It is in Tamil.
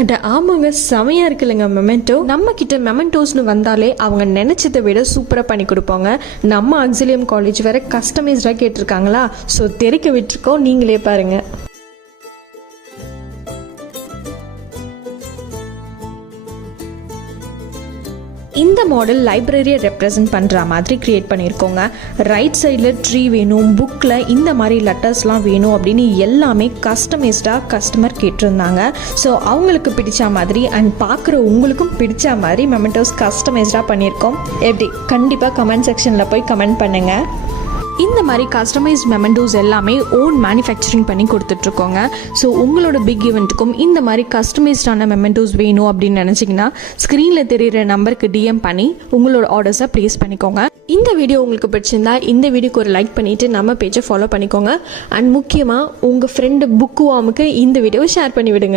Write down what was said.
அட ஆமாங்க, செமையாக இருக்குல்லங்க மெமெண்டோ. நம்ம கிட்ட மெமெண்டோஸ்னு வந்தாலே அவங்க நினச்சதை விட சூப்பராக பண்ணி கொடுப்பாங்க. நம்ம ஆக்சிலியம் காலேஜ் வேறு கஸ்டமைஸ்டாக கேட்டிருக்காங்களா, ஸோ தெரிக்க விட்டுருக்கோம், நீங்களே பாருங்கள். இந்த மாடல் லைப்ரரியை ரெப்ரசன்ட் பண்ணுற மாதிரி க்ரியேட் பண்ணியிருக்கோங்க. ரைட் சைடில் ட்ரீ வேணும், புக்கில் இந்த மாதிரி லெட்டர்ஸ்லாம் வேணும் அப்படின்னு எல்லாமே கஸ்டமைஸ்டாக கஸ்டமர் கேட்டிருந்தாங்க. ஸோ அவங்களுக்கு பிடிச்ச மாதிரி அண்ட் பார்க்குற உங்களுக்கும் பிடிச்ச மாதிரி மெமெண்டோஸ் கஸ்டமைஸ்டாக பண்ணியிருக்கோம். எப்படி கண்டிப்பாக கமெண்ட் செக்ஷனில் போய் கமெண்ட் பண்ணுங்கள். இந்த மாதிரி கஸ்டமைஸ்ட் மெமெண்டோஸ் எல்லாமே ஓன் மேனுஃபேக்சரிங் பண்ணி கொடுத்துட்ருக்கோங்க. ஸோ உங்களோட பிக் ஈவெண்ட்டுக்கும் இந்த மாதிரி கஸ்டமைஸ்டான மெமெண்டோஸ் வேணும் அப்படின்னு நினச்சிங்கன்னா ஸ்க்ரீனில் தெரிகிற நம்பருக்கு டிஎம் பண்ணி உங்களோட ஆர்டர்ஸை ப்ளேஸ் பண்ணிக்கோங்க. இந்த வீடியோ உங்களுக்கு பிடிச்சிருந்தா இந்த வீடியோக்கு ஒரு லைக் பண்ணிவிட்டு நம்ம பேஜை ஃபாலோ பண்ணிக்கோங்க. அண்ட் முக்கியமாக உங்கள் ஃப்ரெண்டு புக்கு வாமுக்கு இந்த வீடியோவை ஷேர் பண்ணி விடுங்க.